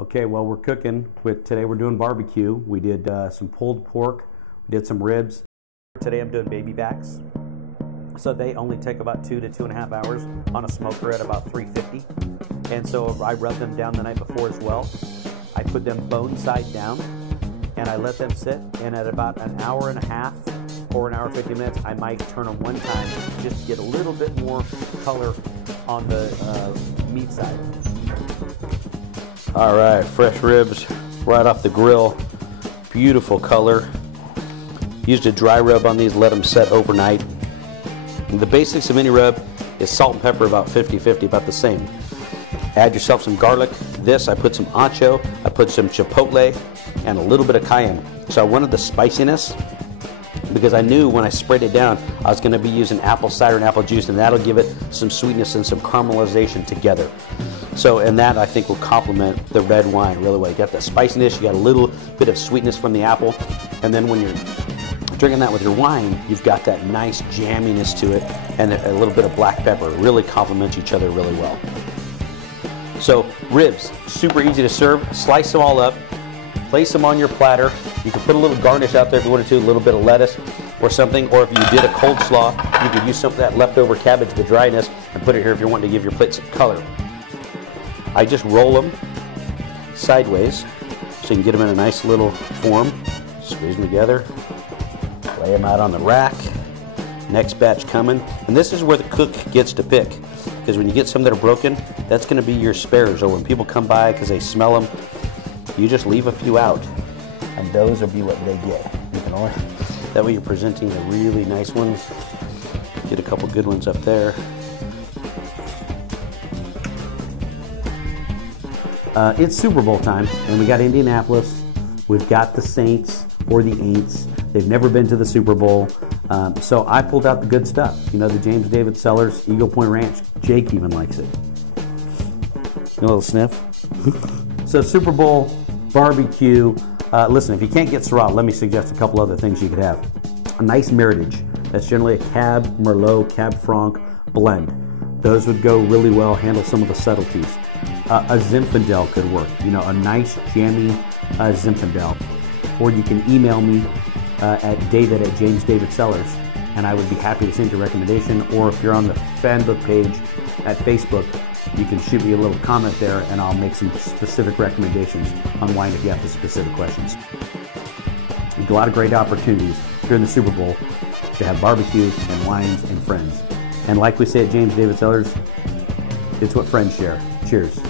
Okay, well, we're cooking today. We're doing barbecue. We did some pulled pork, we did some ribs. Today I'm doing baby backs. So they only take about 2 to 2.5 hours on a smoker at about 350. And so I rub them down the night before as well. I put them bone side down and I let them sit. And at about an hour and a half or an hour and 50 minutes, I might turn them one time just to get a little bit more color on the meat side. All right, fresh ribs right off the grill. Beautiful color. Used a dry rub on these, let them set overnight. And the basics of any rub is salt and pepper about 50-50, about the same. Add yourself some garlic. This, I put some ancho, I put some chipotle, and a little bit of cayenne. So I wanted the spiciness because I knew when I sprayed it down, I was going to be using apple cider and apple juice, and that'll give it some sweetness and some caramelization together. So, and that I think will complement the red wine really well. You got that spiciness, you got a little bit of sweetness from the apple, and then when you're drinking that with your wine, you've got that nice jamminess to it and a little bit of black pepper. Really complements each other really well. So ribs, super easy to serve. Slice them all up, place them on your platter. You can put a little garnish out there if you wanted to, a little bit of lettuce or something, or if you did a cold slaw, you could use some of that leftover cabbage, the dryness, and put it here if you're wanting to give your plate some color. I just roll them sideways so you can get them in a nice little form. Squeeze them together, lay them out on the rack. Next batch coming. And this is where the cook gets to pick, because when you get some that are broken, that's going to be your spares, or when people come by because they smell them, you just leave a few out, and those will be what they get. You can always, that way you're presenting the really nice ones. Get a couple good ones up there. It's Super Bowl time, and we got Indianapolis. We've got the Saints or the Aints. They've never been to the Super Bowl. So I pulled out the good stuff. You know, the James David Cellars, Eagle Point Ranch. Jake even likes it. A little sniff. So Super Bowl barbecue. Listen, if you can't get Syrah, let me suggest a couple other things you could have. A nice Meritage. That's generally a Cab Merlot, Cab Franc blend. Those would go really well, handle some of the subtleties. A Zinfandel could work. You know, a nice jammy Zinfandel. Or you can email me at david@jamesdavidcellars, and I would be happy to send you a recommendation. Or if you're on the fanbook page at Facebook, you can shoot me a little comment there, and I'll make some specific recommendations on wine if you have the specific questions. There's a lot of great opportunities during the Super Bowl to have barbecues and wines and friends. And like we say at James David Cellars, it's what friends share. Cheers.